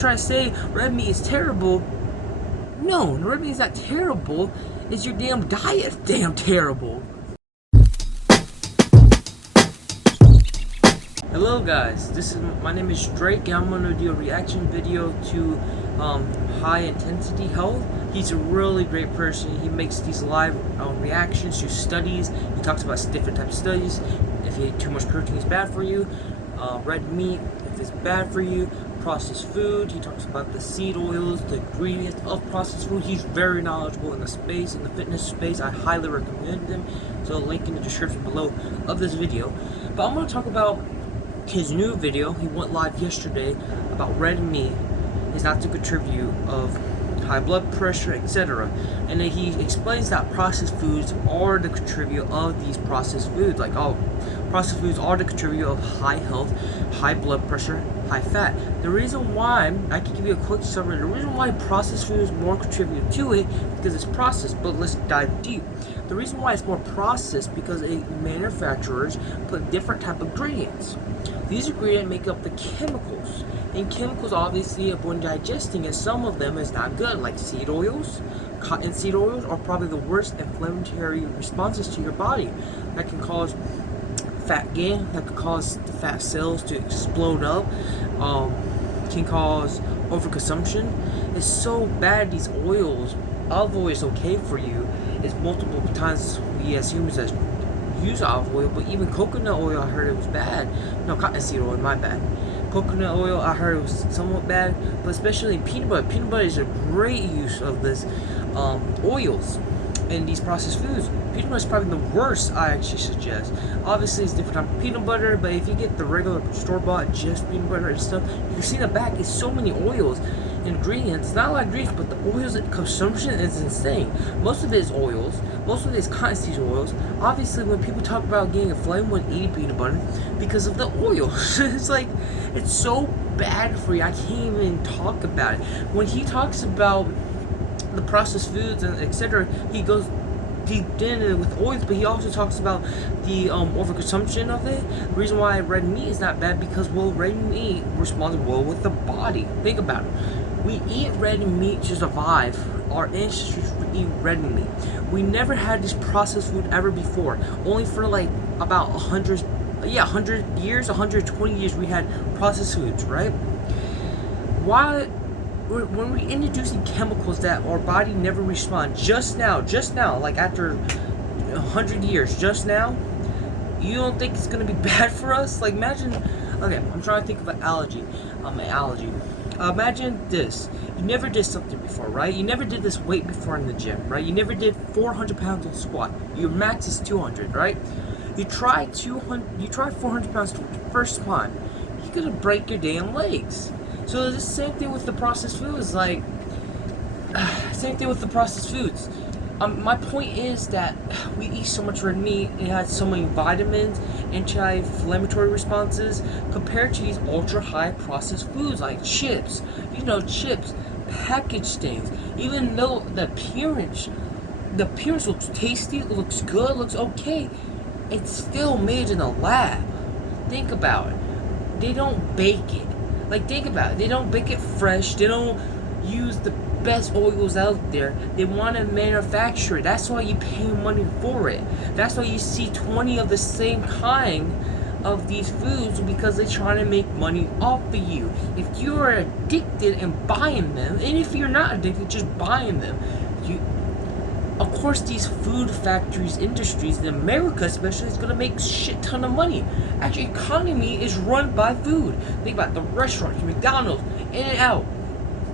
Try to say red meat is terrible. No, red meat is not terrible. It's your damn diet damn terrible. Hello guys, my name is Drake and I'm gonna do a reaction video to high intensity health. He's a really great person. He makes these live reactions to studies. He talks about different types of studies. If you eat too much protein, it's bad for you. Red meat, if it's bad for you. Processed food. He talks about the seed oils, the ingredients of processed food. He's very knowledgeable in the space, in the fitness space. I highly recommend him. So link in the description below of this video. But I'm gonna talk about his new video. He went live yesterday about red meat is not to contribute of high blood pressure, etc. And then he explains that processed foods are the contribute of these processed foods. Like, oh, processed foods are the contribute of high health, high blood pressure, high fat. The reason why, I can give you a quick summary, the reason why processed foods more contribute to it because it's processed. But let's dive deep. The reason why it's more processed because manufacturers put different type of ingredients. These ingredients make up the chemicals. And chemicals, obviously, when digesting it, some of them is not good, like seed oils. Cottonseed oils are probably the worst inflammatory responses to your body. That can cause fat gain, that can cause the fat cells to explode up, can cause overconsumption. It's so bad, these oils. Olive oil is okay for you. It's multiple times we as humans that use olive oil, but even coconut oil, I heard it was bad. No, cottonseed oil, my bad. Coconut oil, I heard it was somewhat bad, but especially peanut butter. Peanut butter is a great use of this oils in these processed foods. Peanut butter is probably the worst, I actually suggest. Obviously, it's different type of peanut butter, but if you get the regular store-bought just peanut butter and stuff, you see the back is so many oils. Ingredients, not a lot of ingredients, but the oils consumption is insane. Most of it is oils, most of it is cottonseed oils. Obviously, when people talk about getting inflamed when eating peanut butter, because of the oils, it's like, it's so bad for you. I can't even talk about it. When he talks about the processed foods and etc., he goes deep in with oils, but he also talks about the overconsumption of it. The reason why red meat is not bad because, well, red meat responds well with the body. Think about it. We eat red meat to survive. Our ancestors would eat red meat. We never had this processed food ever before. Only for like about 100 years, 120 years we had processed foods, right? Why? When we're introducing chemicals that our body never responds, just now, like after 100 years, just now, you don't think it's gonna be bad for us? Like, imagine, okay, I'm trying to think of an allergy. Imagine this. You never did something before, right? You never did this weight before in the gym, right? You never did 400 pounds on squat. Your max is 200, right? You try 400 pounds the first time. You're gonna break your damn legs. So it's the same thing with the processed foods. Like, same thing with the processed foods. My point is that we eat so much red meat. It has so many vitamins, anti-inflammatory responses, compared to these ultra-high processed foods like chips. You know, chips, packaged things. Even though the appearance looks tasty, looks good, looks okay, it's still made in a lab. Think about it. They don't bake it. Like, think about it. They don't bake it fresh. They don't use the best oils out there. They want to manufacture it. That's why you pay money for it. That's why you see 20 of the same kind of these foods, because they're trying to make money off of you. If you are addicted and buying them, and if you're not addicted, just buying them, of course, these food factories, industries in America especially, is gonna make shit ton of money. Actually, economy is run by food. Think about the restaurants, McDonald's, In-N-Out,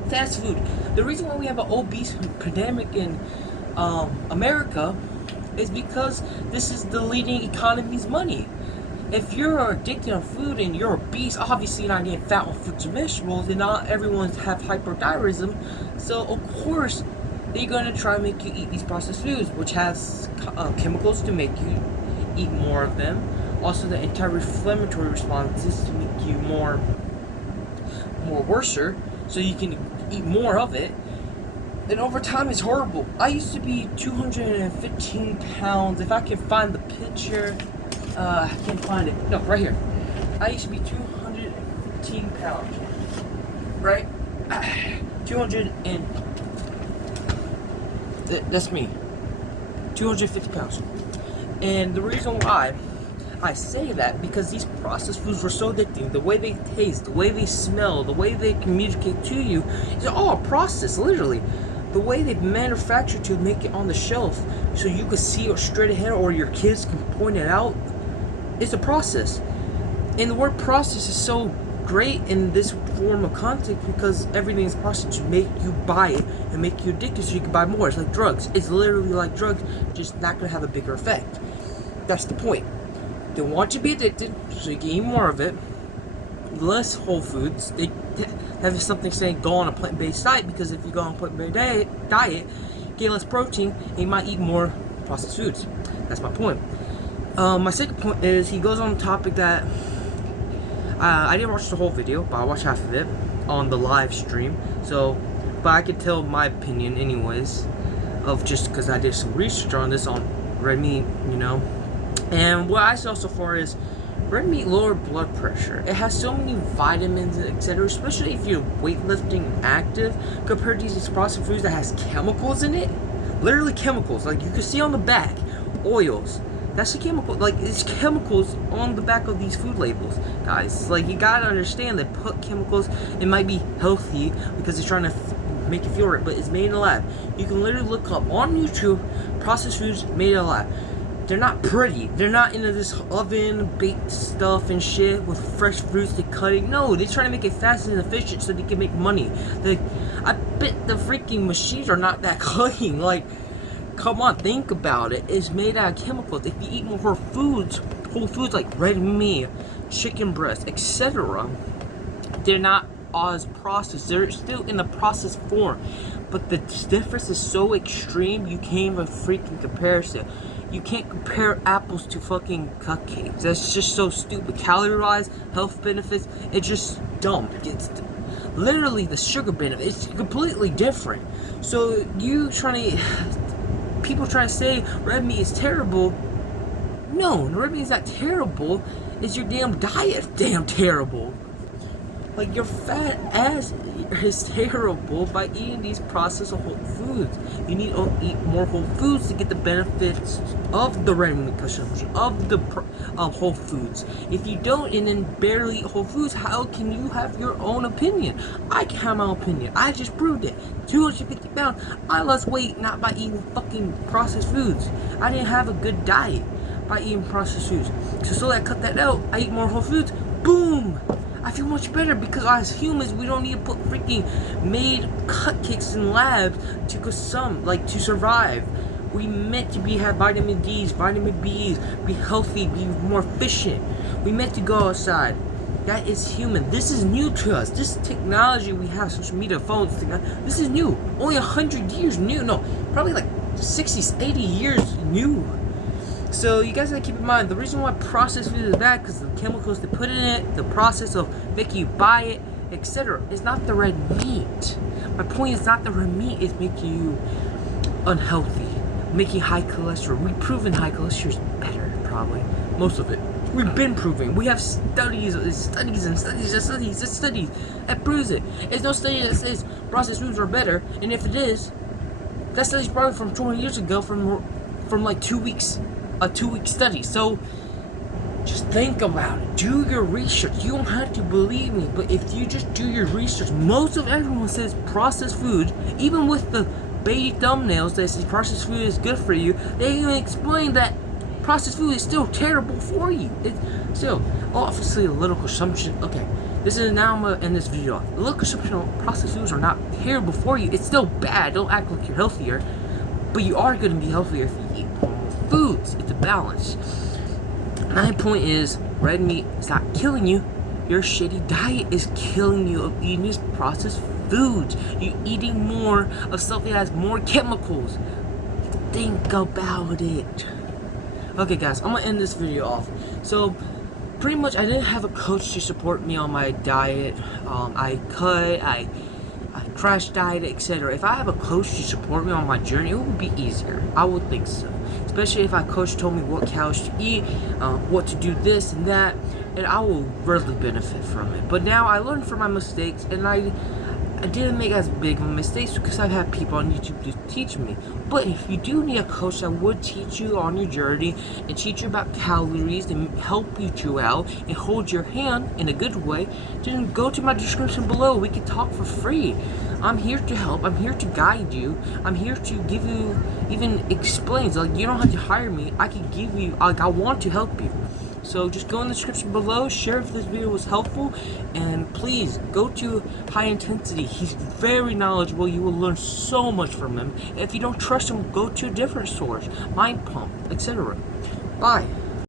fast food. The reason why we have an obese pandemic in America is because this is the leading economy's money. If you're addicted on food and you're obese, obviously you're not getting fat on fruits and vegetables, and not everyone have hypothyroidism. So of course, they're going to try and make you eat these processed foods, which has chemicals to make you eat more of them. Also, the anti-inflammatory responses to make you more worser, so you can eat more of it. And over time, it's horrible. I used to be 215 pounds. If I can find the picture, I can't find it. No, right here. I used to be 215 pounds, right? 200 and that's me. 250 pounds. And the reason why I say that, because these processed foods were so addicting. The way they taste, the way they smell, the way they communicate to you is all processed, literally. The way they manufacture to make it on the shelf so you can see it straight ahead or your kids can point it out, it's a process. And the word process is so great in this form of content because everything is processed to make you buy it and make you addicted so you can buy more. It's like drugs. It's literally like drugs, just not going to have a bigger effect. That's the point. They want you to be addicted so you can eat more of it. Less whole foods. They have something saying go on a plant-based diet, because if you go on a plant-based diet, you get less protein and you might eat more processed foods. That's my point. My second point is he goes on a topic that I didn't watch the whole video, but I watched half of it on the live stream. But I could tell my opinion anyways, of just because I did some research on this on red meat, you know. And what I saw so far is red meat lower blood pressure. It has so many vitamins, etc. Especially if you're weightlifting and active, compared to these processed foods that has chemicals in it. Literally chemicals, like you can see on the back, oils. That's the chemical, like it's chemicals on the back of these food labels, guys. Like you gotta understand that put chemicals. It might be healthy because it's trying to make you feel right, but it's made in a lab. You can literally look up on YouTube processed foods made in a lab. They're not pretty. They're not into this oven baked stuff and shit with fresh fruits they cutting. No, they're trying to make it fast and efficient so they can make money. Like, I bet the freaking machines are not that clean. Like, come on, think about it. It's made out of chemicals. If you eat more whole foods like red meat, chicken breast, etc., they're not as processed. They're still in the processed form. But the difference is so extreme, you can't even freaking comparison. You can't compare apples to fucking cupcakes. That's just so stupid. Calorie-wise, health benefits, it's just dumb. It's literally the sugar benefit. It's completely different. So people trying to say red meat is terrible. No, red meat is not terrible. It's your damn diet damn terrible. Like, your fat ass is terrible by eating these processed whole foods. You need to eat more whole foods to get the benefits of the red meat consumption, of the whole foods. If you don't and then barely eat whole foods, how can you have your own opinion? I can have my opinion. I just proved it. 250 pounds. I lost weight not by eating fucking processed foods. I didn't have a good diet by eating processed foods. So I cut that out. I eat more whole foods. Boom! I feel much better because as humans, we don't need to put freaking made cupcakes in labs to survive. We meant to have vitamin D's, vitamin B's, be healthy, be more efficient. We meant to go outside. That is human. This is new to us. This technology we have, social media, phones, this is new. Only 100 years new. No, probably like 60, 80 years new. So you guys gotta keep in mind, the reason why processed food is bad because the chemicals they put in it, the process of making you buy it, etc. It's not the red meat. My point is not the red meat. It's making you unhealthy, making high cholesterol. We've proven high cholesterol is better, probably most of it. We've been proving. We have studies that proves it. There's no study that says processed foods are better, and if it is, that study's probably from 20 years ago, from like 2 weeks. A 2-week study. So just think about it. Do your research. You don't have to believe me, but if you just do your research, most of everyone says processed food, even with the baby thumbnails that says processed food is good for you, they even explain that processed food is still terrible for you. It's still obviously a little consumption. Okay, now I'm gonna end this video off. A little consumption of processed foods are not terrible for you. It's still bad. Don't act like you're healthier, but you are gonna be healthier if you eat foods. It's a balance. My point is, red meat is not killing you. Your shitty diet is killing you of eating these processed foods. You're eating more of stuff that has more chemicals. Think about it. Okay, guys, I'm gonna end this video off. So, pretty much, I didn't have a coach to support me on my diet. I crash diet, etc. If I have a coach to support me on my journey, it would be easier. I would think so. Especially if my coach told me what calories to eat, what to do this and that, and I will really benefit from it. But now I learned from my mistakes, and I didn't make as big of mistakes because I've had people on YouTube to teach me. But if you do need a coach that would teach you on your journey and teach you about calories and help you out and hold your hand in a good way, then go to my description below. We can talk for free. I'm here to help. I'm here to guide you. I'm here to give you, even explains. Like, you don't have to hire me. I can give you, like, I want to help you. So just go in the description below, share if this video was helpful, and please go to High Intensity. He's very knowledgeable. You will learn so much from him. If you don't trust him, go to a different source, Mind Pump, etc. Bye.